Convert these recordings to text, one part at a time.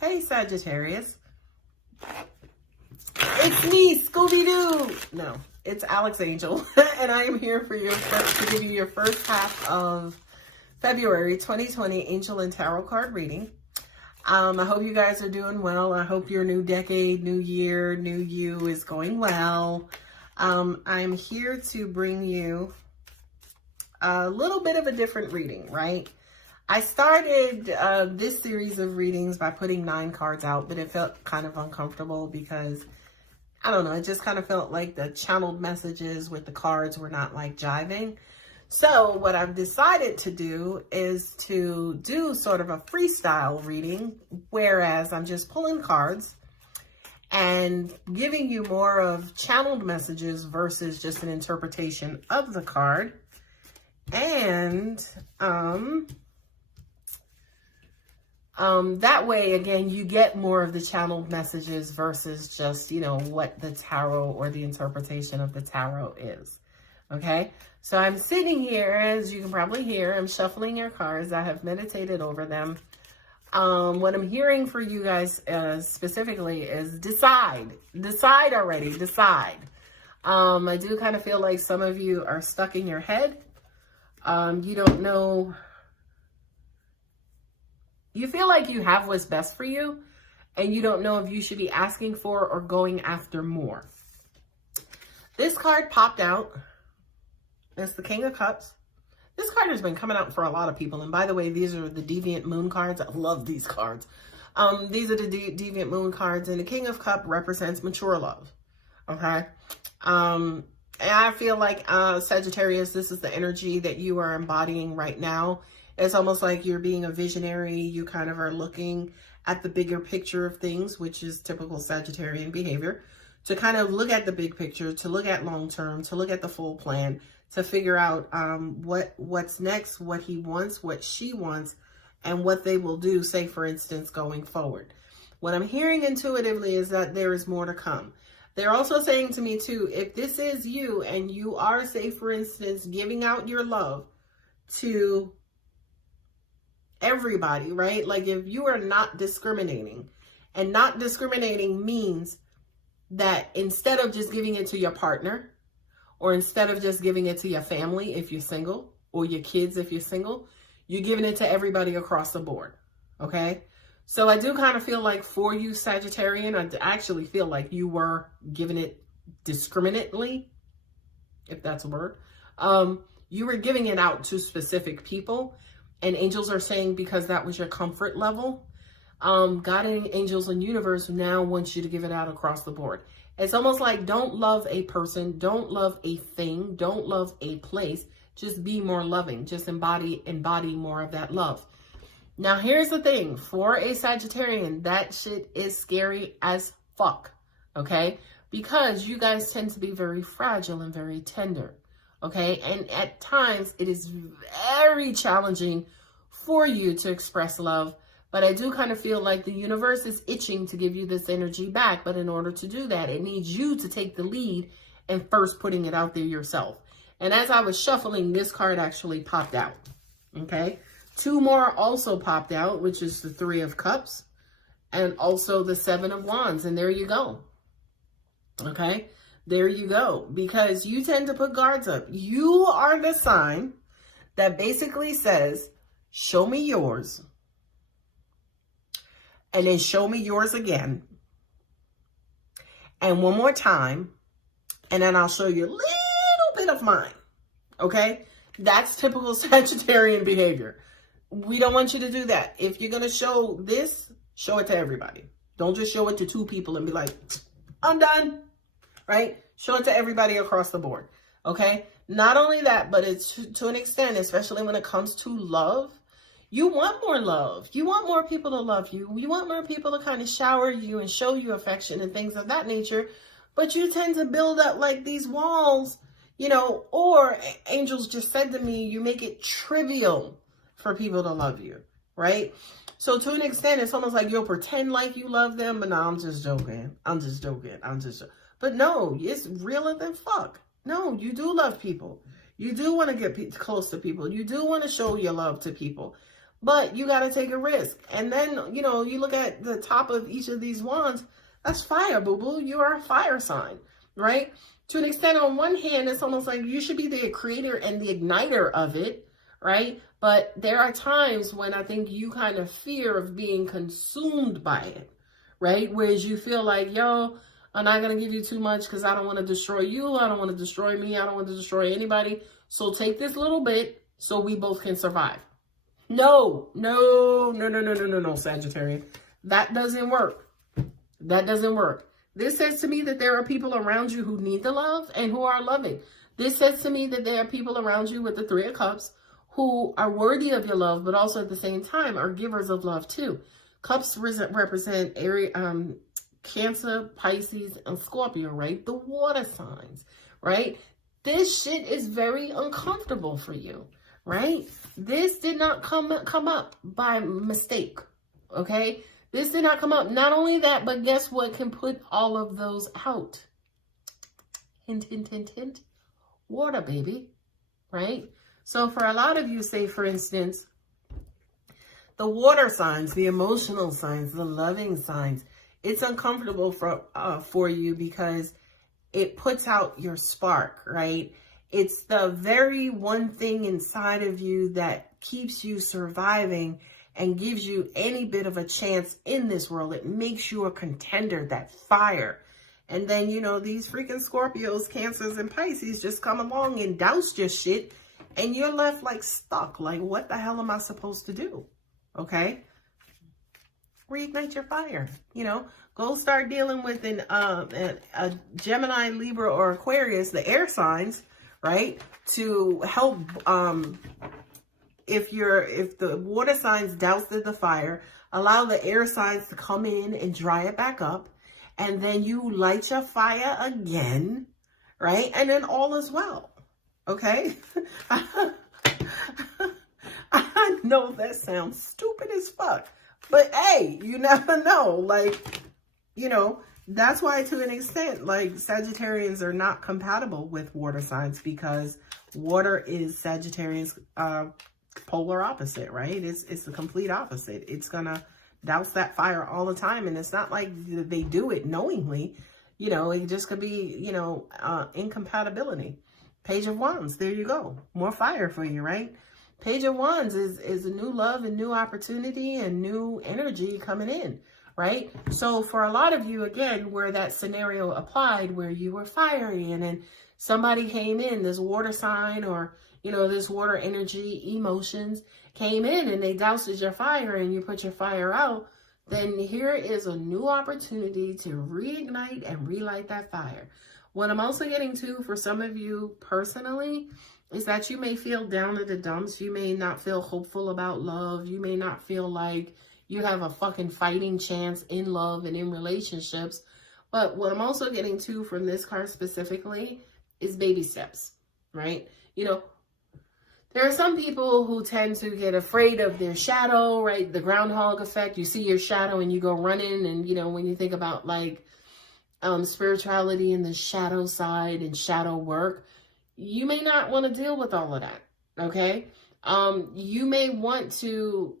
Hey, Sagittarius. It's me, Scooby-Doo. No, it's Alex Angel, and I am here for you to give you your first half of February 2020 Angel and Tarot card reading. I hope you guys are doing well. I hope your new decade, new year, new you is going well. I'm here to bring you a little bit of a different reading, right? I started this series of readings by putting 9 cards out, but it felt kind of uncomfortable because, I don't know, it just kind of felt like the channeled messages with the cards were not like jiving. So what I've decided to do is to do sort of a freestyle reading, whereas I'm just pulling cards and giving you more of channeled messages versus just an interpretation of the card. And that way, again, you get more of the channeled messages versus just, you know, what the tarot or the interpretation of the tarot is. Okay, so I'm sitting here, as you can probably hear, I'm shuffling your cards. I have meditated over them. What I'm hearing for you guys specifically is decide. Decide already. Decide. I do kind of feel like some of you are stuck in your head. You don't know. You feel like you have what's best for you, and you don't know if you should be asking for or going after more. This card popped out. It's the King of Cups. This card has been coming out for a lot of people. And by the way, these are the Deviant Moon cards. I love these cards. These are the Deviant Moon cards. And the King of Cups represents mature love. Okay. And I feel like Sagittarius, this is the energy that you are embodying right now. It's almost like you're being a visionary. You kind of are looking at the bigger picture of things, which is typical Sagittarian behavior. To kind of look at the big picture, to look at long term, to look at the full plan, to figure out what's next, what he wants, what she wants, and what they will do, say, for instance, going forward. What I'm hearing intuitively is that there is more to come. They're also saying to me, too, if this is you and you are, say, for instance, giving out your love to everybody, right? Like if you are not discriminating, and not discriminating means that instead of just giving it to your partner, or instead of just giving it to your family if you're single, or your kids if you're single, you're giving it to everybody across the board, okay? So I do kind of feel like for you, Sagittarian, I actually feel like you were giving it discriminately, if that's a word. You were giving it out to specific people, and angels are saying because that was your comfort level, God and angels and universe now wants you to give it out across the board. It's almost like don't love a person, don't love a thing, don't love a place. Just be more loving. Just embody more of that love. Now, here's the thing. For a Sagittarian, that shit is scary as fuck, okay? Because you guys tend to be very fragile and very tender, okay? And at times, it is very challenging for you to express love. But I do kind of feel like the universe is itching to give you this energy back. But in order to do that, it needs you to take the lead and first putting it out there yourself. And as I was shuffling, this card actually popped out. Okay. 2 more also popped out, which is the 3 of Cups and also the 7 of Wands. And there you go. Okay. There you go. Because you tend to put guards up. You are the sign that basically says, show me yours. And then show me yours again. And one more time. And then I'll show you a little bit of mine. Okay? That's typical Sagittarian behavior. We don't want you to do that. If you're going to show this, show it to everybody. Don't just show it to 2 people and be like, I'm done. Right? Show it to everybody across the board. Okay? Not only that, but it's to an extent, especially when it comes to love. You want more love. You want more people to love you. You want more people to kind of shower you and show you affection and things of that nature. But you tend to build up like these walls, you know, or angels just said to me, you make it trivial for people to love you, right? So to an extent, it's almost like you'll pretend like you love them, but no, I'm just joking. I'm just joking. But no, it's realer than fuck. No, you do love people. You do want to get close to people. You do want to show your love to people. but you got to take a risk. And then, you know, you look at the top of each of these wands, that's fire, boo-boo. You are a fire sign, right? To an extent, on one hand, it's almost like you should be the creator and the igniter of it, right? But there are times when I think you kind of fear of being consumed by it, right? Whereas you feel like, yo, I'm not going to give you too much because I don't want to destroy you. I don't want to destroy me. I don't want to destroy anybody. So take this little bit so we both can survive. No, Sagittarius. That doesn't work. That doesn't work. This says to me that there are people around you who need the love and who are loving. This says to me that there are people around you with the Three of Cups who are worthy of your love, but also at the same time are givers of love too. Cups represent Aries, Cancer, Pisces, and Scorpio, right? The water signs, right? This shit is very uncomfortable for you, right? This did not come up by mistake, okay? This did not come up. Not only that, but guess what can put all of those out? Hint, hint, hint, hint. Water, baby, right? So for a lot of you, say, for instance, the water signs, the emotional signs, the loving signs, it's uncomfortable for you because it puts out your spark, right? It's the very one thing inside of you that keeps you surviving and gives you any bit of a chance in this world. It makes you a contender, that fire. And then, you know, these freaking Scorpios, Cancers, and Pisces just come along and douse your shit. And you're left like stuck. Like, what the hell am I supposed to do? Okay? Reignite your fire. You know, go start dealing with a Gemini, Libra, or Aquarius, the air signs, right? To help, if the water signs doused the fire, allow the air signs to come in and dry it back up. And then you light your fire again, right? And then all is well. Okay? I know that sounds stupid as fuck. But hey, you never know. Like, you know, that's why to an extent, like, Sagittarians are not compatible with water signs because water is Sagittarius' polar opposite, right? It's the complete opposite. It's gonna douse that fire all the time. And it's not like they do it knowingly. You know, it just could be, you know, incompatibility. Page of Wands, there you go. More fire for you, right? Page of Wands is a new love and new opportunity and new energy coming in, right? So for a lot of you, again, where that scenario applied, where you were fiery and then somebody came in, this water sign or, you know, this water energy, emotions came in and they doused your fire and you put your fire out, then here is a new opportunity to reignite and relight that fire. What I'm also getting to for some of you personally is that you may feel down in the dumps. You may not feel hopeful about love. You may not feel like you have a fucking fighting chance in love and in relationships. But what I'm also getting to from this card specifically is baby steps, right? You know, there are some people who tend to get afraid of their shadow, right? The groundhog effect. You see your shadow and you go running. And, you know, when you think about like, spirituality and the shadow side and shadow work, you may not want to deal with all of that, okay? You may want to,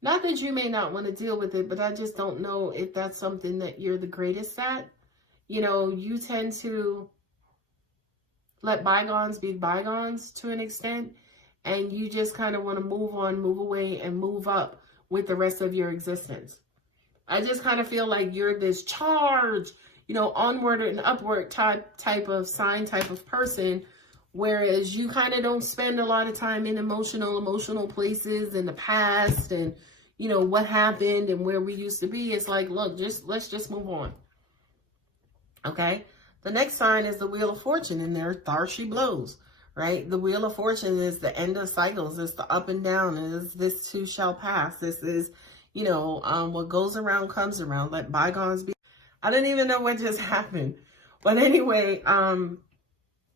not that you may not want to deal with it, but I just don't know if that's something that you're the greatest at. You know, you tend to let bygones be bygones to an extent, and you just kind of want to move on, move away, and move up with the rest of your existence. I just kind of feel like you're this charge, you know, onward and upward type of sign, type of person, whereas you kind of don't spend a lot of time in emotional places in the past and, you know, what happened and where we used to be. It's like, look, let's just move on. Okay? The next sign is the Wheel of Fortune, and there she blows, right? The Wheel of Fortune is the end of cycles. It's the up and down. It is this too shall pass. This is, you know, what goes around comes around. Let bygones be. I didn't even know what just happened. But anyway,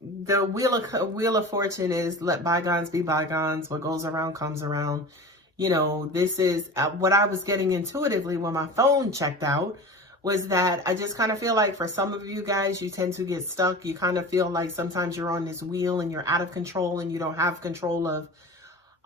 the Wheel of Fortune is let bygones be bygones. What goes around comes around. You know, this is what I was getting intuitively when my phone checked out, was that I just kind of feel like for some of you guys, you tend to get stuck. You kind of feel like sometimes you're on this wheel and you're out of control and you don't have control of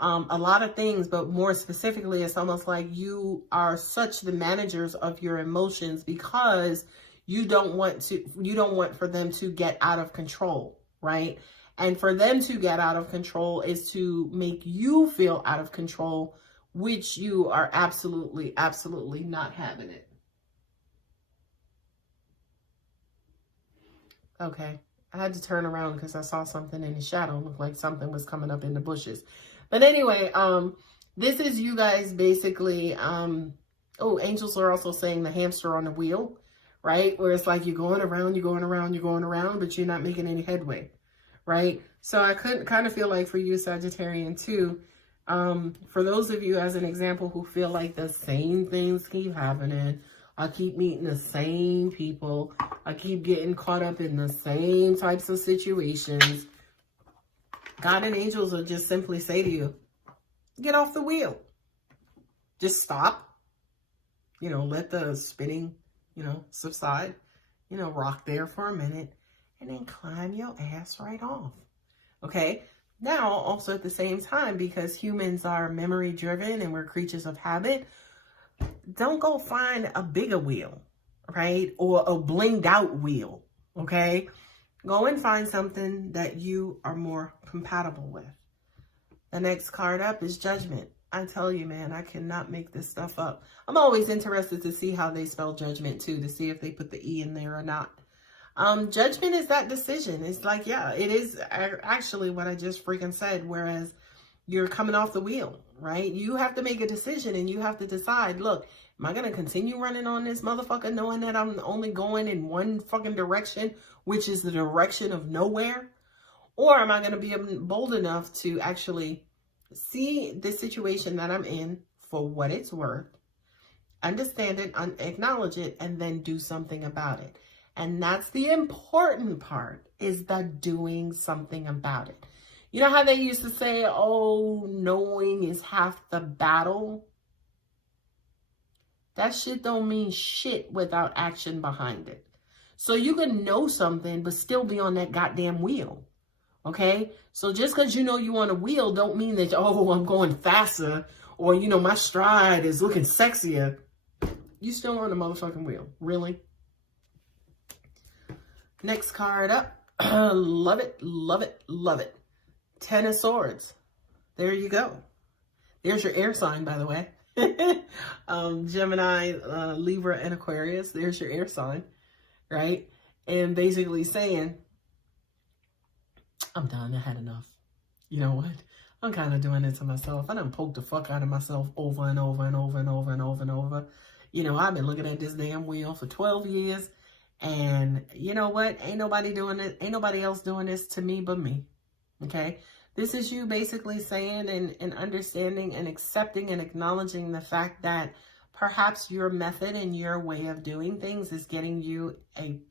a lot of things, but more specifically, it's almost like you are such the managers of your emotions because you don't want for them to get out of control, right? And for them to get out of control is to make you feel out of control, which you are absolutely, absolutely not having it. Okay. I had to turn around because I saw something in the shadow. It looked like something was coming up in the bushes. But anyway, this is you guys basically, oh, angels are also saying the hamster on the wheel, right? Where it's like you're going around, you're going around, you're going around, but you're not making any headway, right? So I could kind of feel like for you, Sagittarian, too, for those of you, as an example, who feel like the same things keep happening, I keep meeting the same people, I keep getting caught up in the same types of situations, God and angels will just simply say to you, get off the wheel. Just stop. You know, let the spinning, you know, subside. You know, rock there for a minute and then climb your ass right off. Okay? Now, also at the same time, because humans are memory driven and we're creatures of habit, don't go find a bigger wheel, right? Or a blinged out wheel. Okay? Go and find something that you are more compatible with. The next card up is Judgment. I tell you, man, I cannot make this stuff up. I'm always interested to see how they spell judgment, too, to see if they put the E in there or not. Judgment is that decision. It's like, yeah, it is actually what I just freaking said, whereas you're coming off the wheel, right? You have to make a decision and you have to decide, look, am I going to continue running on this motherfucker knowing that I'm only going in one fucking direction, which is the direction of nowhere? Or am I going to be bold enough to actually see the situation that I'm in for what it's worth, understand it, acknowledge it, and then do something about it? And that's the important part, is the doing something about it. You know how they used to say, oh, knowing is half the battle? That shit don't mean shit without action behind it. So you can know something, but still be on that goddamn wheel. Okay? So just because you know you on a wheel don't mean that, oh, I'm going faster, or, you know, my stride is looking sexier. You still on the motherfucking wheel. Really? Next card up. Love it, love it, love it. 10 of Swords. There you go. There's your air sign, by the way. Gemini, Libra, and Aquarius. There's your air sign, right? And basically saying, I'm done. I had enough. You know what? I'm kind of doing it to myself. I done poked the fuck out of myself over and over and over and over and over and over. You know, I've been looking at this damn wheel for 12 years. And you know what? Ain't nobody doing it. Ain't nobody else doing this to me but me. Okay? This is you basically saying and understanding and accepting and acknowledging the fact that perhaps your method and your way of doing things is getting you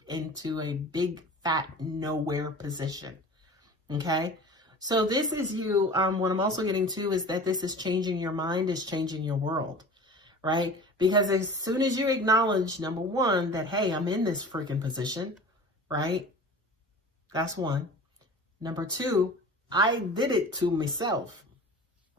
into a big, fat, nowhere position. Okay? So this is you. What I'm also getting to is that this is changing your mind, is changing your world. Right? Because as soon as you acknowledge, number one, that, hey, I'm in this freaking position, right? That's one. Number two, I did it to myself,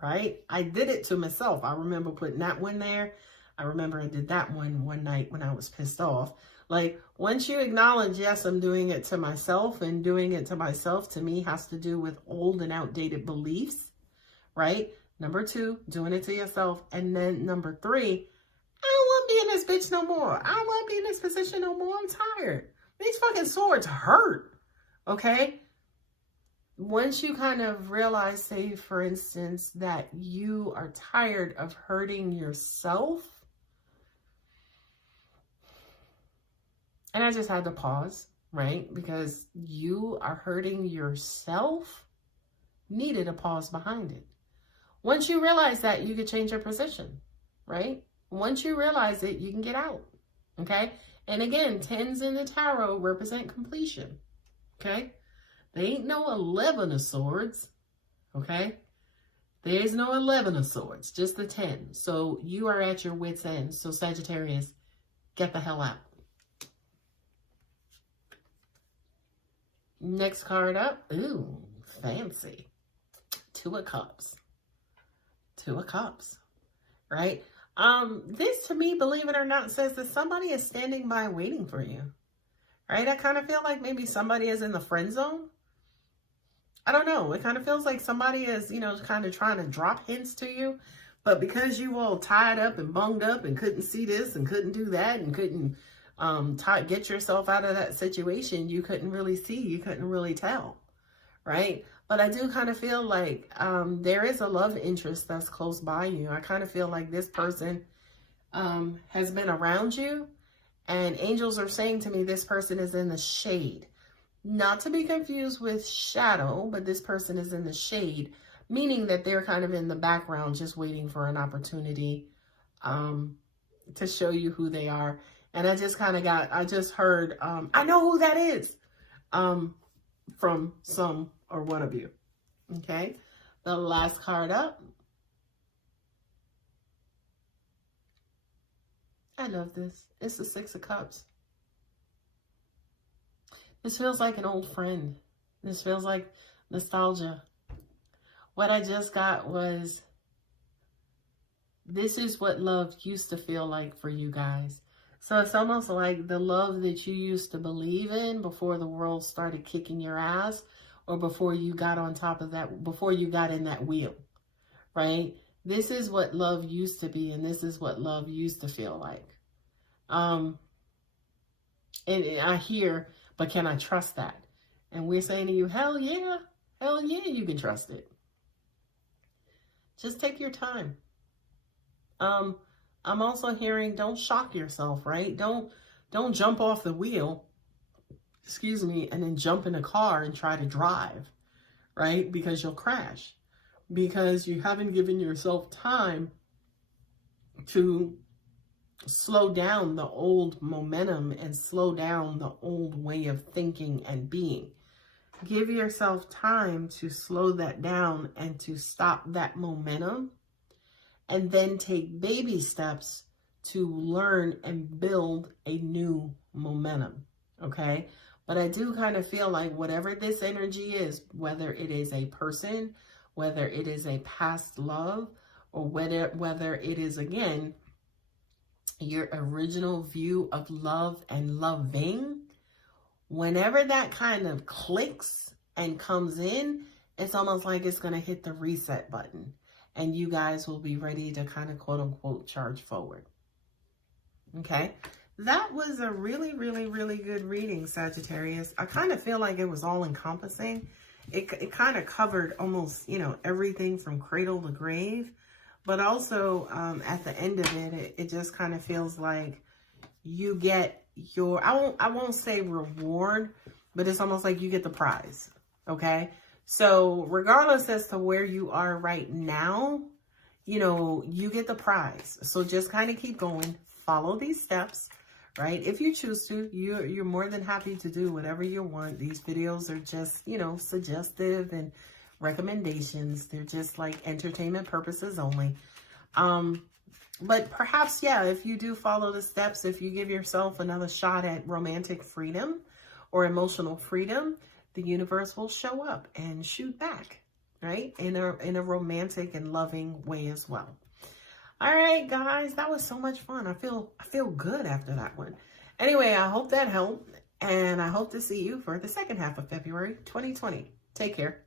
right? I did it to myself. I remember putting that one there. I remember I did that one night when I was pissed off. Like, once you acknowledge, yes, I'm doing it to myself, and doing it to myself to me has to do with old and outdated beliefs, right? Number two, doing it to yourself. And then number three, I don't want to be in this bitch no more. I don't want to be in this position no more. I'm tired. These fucking swords hurt. Okay? Once you kind of realize, say, for instance, that you are tired of hurting yourself. And I just had to pause, right? Because you are hurting yourself. Needed a pause behind it. Once you realize that, you can change your position, right? Once you realize it, you can get out, okay? And again, 10s in the tarot represent completion, okay? There ain't no 11 of Swords, okay? There's no 11 of Swords, just the 10. So you are at your wit's end. So Sagittarius, get the hell out. Next card up. Ooh, fancy. 2 of Cups. Two of Cups, right? This to me, believe it or not, says that somebody is standing by waiting for you, right? I kind of feel like maybe somebody is in the friend zone. I don't know. It kind of feels like somebody is, you know, kind of trying to drop hints to you. But because you all tied up and bunged up and couldn't see this and couldn't do that and couldn't get yourself out of that situation, you couldn't really see, you couldn't really tell, right? But I do kind of feel like there is a love interest that's close by you. I kind of feel like this person has been around you, and angels are saying to me this person is in the shade. Not to be confused with shadow, but this person is in the shade, meaning that they're kind of in the background just waiting for an opportunity to show you who they are. And I just kind of I just heard, I know who that is, from some or one of you. Okay. The last card up. I love this. It's the Six of Cups. This feels like an old friend. This feels like nostalgia. What I just got was, this is what love used to feel like for you guys. So it's almost like the love that you used to believe in before the world started kicking your ass, or before you got on top of that, before you got in that wheel, right? This is what love used to be, and this is what love used to feel like. And I hear, but can I trust that? And we're saying to you, hell yeah, you can trust it. Just take your time. I'm also hearing, don't shock yourself, right? Don't jump off the wheel, excuse me, and then jump in a car and try to drive, right? Because you'll crash. Because you haven't given yourself time to slow down the old momentum and slow down the old way of thinking and being. Give yourself time to slow that down and to stop that momentum, and then take baby steps to learn and build a new momentum, okay? But I do kind of feel like whatever this energy is, whether it is a person, whether it is a past love, or whether it is, again, your original view of love and loving, whenever that kind of clicks and comes in, it's almost like it's going to hit the reset button, and you guys will be ready to kind of quote unquote charge forward. Okay. That was a really, really, really good reading, Sagittarius. I kind of feel like it was all encompassing. It kind of covered almost, you know, everything from cradle to grave. But also, at the end of it, it just kind of feels like you get your, I won't say reward, but it's almost like you get the prize, okay? So regardless as to where you are right now, you know, you get the prize. So just kind of keep going, follow these steps, right? If you choose to, you're more than happy to do whatever you want. These videos are just, you know, suggestive and recommendations. They're just like entertainment purposes only. But perhaps, yeah, if you do follow the steps, if you give yourself another shot at romantic freedom or emotional freedom, the universe will show up and shoot back, right? In a romantic and loving way as well. All right, guys, that was so much fun. I feel good after that one. Anyway, I hope that helped, and I hope to see you for the second half of February 2020. Take care.